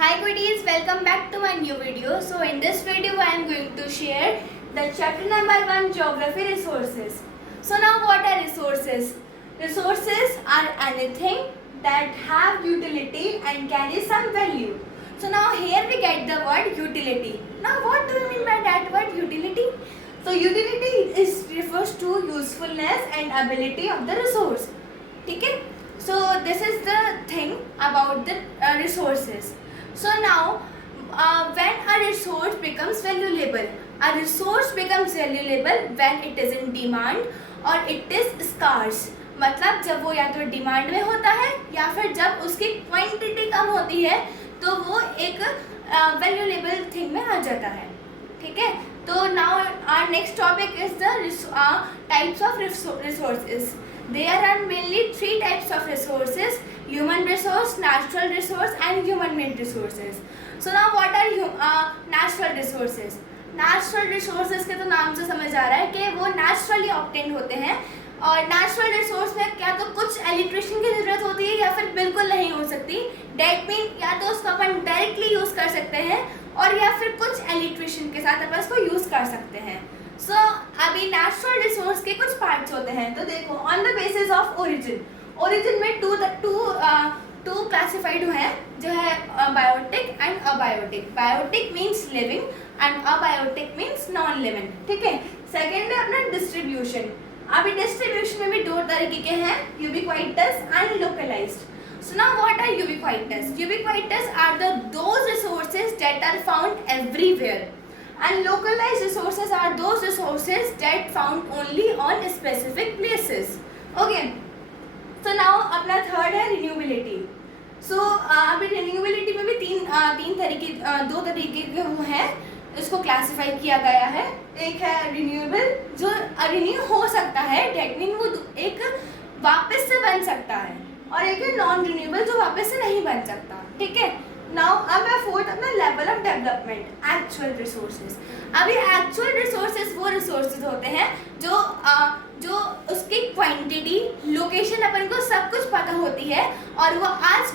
Hi goodies, welcome back to my new video. So in this video I am going to share the chapter number 1 geography resources. So now what are resources? Resources are anything that have utility and carry some value. So now here we get the word utility. Now what do you mean by that word utility? So utility refers to usefulness and ability of the resource. Okay? So this is the thing about the resources. So now when a resource becomes valuable when it is in demand or it is scarce. मतलब जब वो या तो demand में होता है या फिर जब उसकी क्वांटिटी कम होती है तो वो एक वैल्यूएबल थिंग में आ जाता है. ठीक है. तो now our next topic is the types of resources. There are mainly 3 types of resources: human resource, natural resource and human made resources. So now what are natural resources? Natural resources के तो नाम से समझ आ रहा है कि वो naturally obtained होते हैं. और नेचुरल रिसोर्स में क्या तो कुछ इलेक्ट्रिशियन की ज़रूरत होती है या फिर बिल्कुल नहीं हो सकती. डेट मीन या तो उसको अपन डायरेक्टली यूज़ कर सकते हैं और या फिर कुछ इलेक्ट्रिशियन के साथ अपन उसको यूज़ कर सकते हैं. सो अभी नेचुरल रिसोर्स के कुछ पार्ट्स होते हैं. तो देखो, on the basis of origin में टू क्लासिफाइड हैं जो है biotic and abiotic. Biotic means living and abiotic means non living. ठीक है. सेकेंड है अपना डिस्ट्रीब्यूशन. अभी डिस्ट्रीब्यूशन में भी 2 तरीके के हैं, ubiquitous and localised. So now what are ubiquitous? Ubiquitous are those resources that are found everywhere. And localized resources are those resources that found only on specific places. Okay. So now अपना third है renewability. सो अभी renewability में भी दो तरीके के वो हैं, इसको क्लासिफाई किया गया है. एक है रिन्यूएबल जो रिन्यू हो सकता है, डेट मीन वो एक वापस से बन सकता है, और एक है नॉन रिन्यूएबल जो वापस से नहीं बन सकता. ठीक है. नाउ अब है फोर्थ अपना level of development, actual resources. अभी एक्चुअल रिसोर्सेज वो रिसोर्सेज होते हैं जो उसकी क्वांटिटी, लोकेशन अपन को सब कुछ पता होती है और वो आज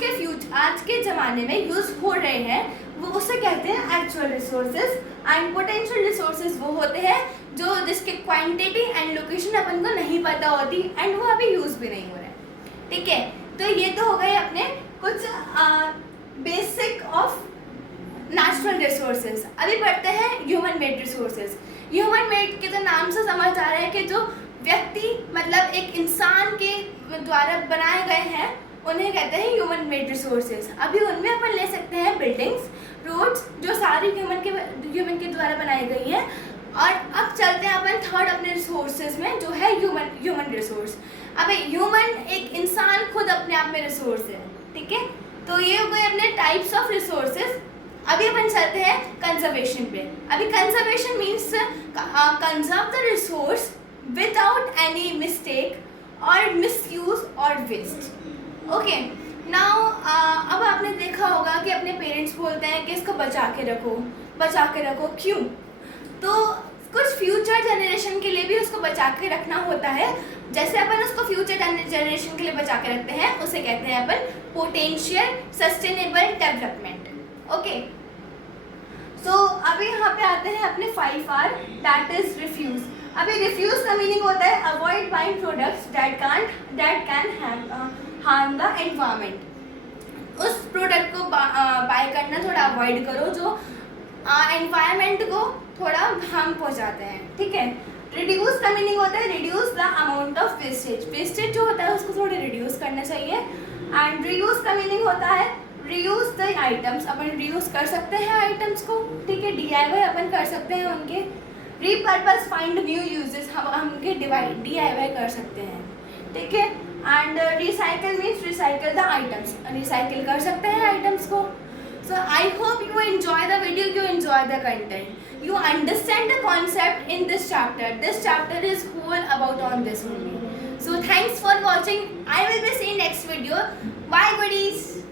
के ज़माने में यूज़ हो रहे हैं. वो उसे कहते हैं actual resources. And potential resources वो होते हैं जो जिसकी क्वांटिटी एंड लोकेशन अपन को नहीं पता होती एंड वो अभी यूज़ भी नहीं हो रहे. ठीक है. तो ये तो हो गए अपने कुछ बेसिक ऑफ नेचुरल रिसोर्सेज. अभी पढ़ते हैं human made resources. Human made के तो नाम से समझ आ रहा है कि जो व्यक्ति मतलब एक इंसान के द्वारा बनाए गए हैं उन्हें कहते हैं ह्यूमन मेड रिसोर्सेज. अभी उनमें अपन ले सकते हैं बिल्डिंग्स, रोड्स जो सारी ह्यूमन के द्वारा बनाई गई हैं. और अब चलते हैं अपन थर्ड अपने रिसोर्सेज में जो है ह्यूमन रिसोर्स. अभी ह्यूमन एक इंसान खुद अपने आप में रिसोर्स है. ठीक है. तो ये हो गए अपने टाइप्स ऑफ रिसोर्सेज. अभी अपन चलते हैं कंजर्वेशन पे. अभी conservation means conserve the resource without any mistake और मिसयूज और वेस्ट. ओके. नाउ अब आपने देखा होगा कि अपने पेरेंट्स बोलते हैं कि इसको बचा के रखो. क्यों? तो कुछ फ्यूचर जनरेशन के लिए भी उसको बचा के रखना होता है. जैसे अपन उसको फ्यूचर जनरेशन के लिए बचा के रखते हैं उसे कहते हैं अपन पोटेंशियल सस्टेनेबल डेवलपमेंट. ओके. सो अभी यहाँ पे आते हैं अपने 5R, दैट इज रिफ्यूज. अभी रिफ्यूज का मीनिंग होता है avoid buying products that can harm the environment. उस प्रोडक्ट को बाय करना थोड़ा अवॉइड करो जो एनवायरनमेंट को थोड़ा हार्म पहुँचाते हैं. ठीक है. रिड्यूस का मीनिंग होता है reduce the amount of wastage जो होता है उसको थोड़ा रिड्यूस करना चाहिए. एंड रीयूज का मीनिंग होता है reuse the items. Upon reuse कर सकते हैं आइटम्स को. ठीक है. DIY अपन कर सकते हैं उनके. रीपर्पस फाइंड न्यू यूजेस, हम उनके DIY कर सकते हैं. ठीक है. And recycle means recycle the items, recycle कर सकते हैं आइटम्स को. So I hope you enjoy the video, you enjoy the content, you understand the concept in this chapter. This chapter is whole about on this only. So thanks for watching. I will be seeing next video. Bye goodies.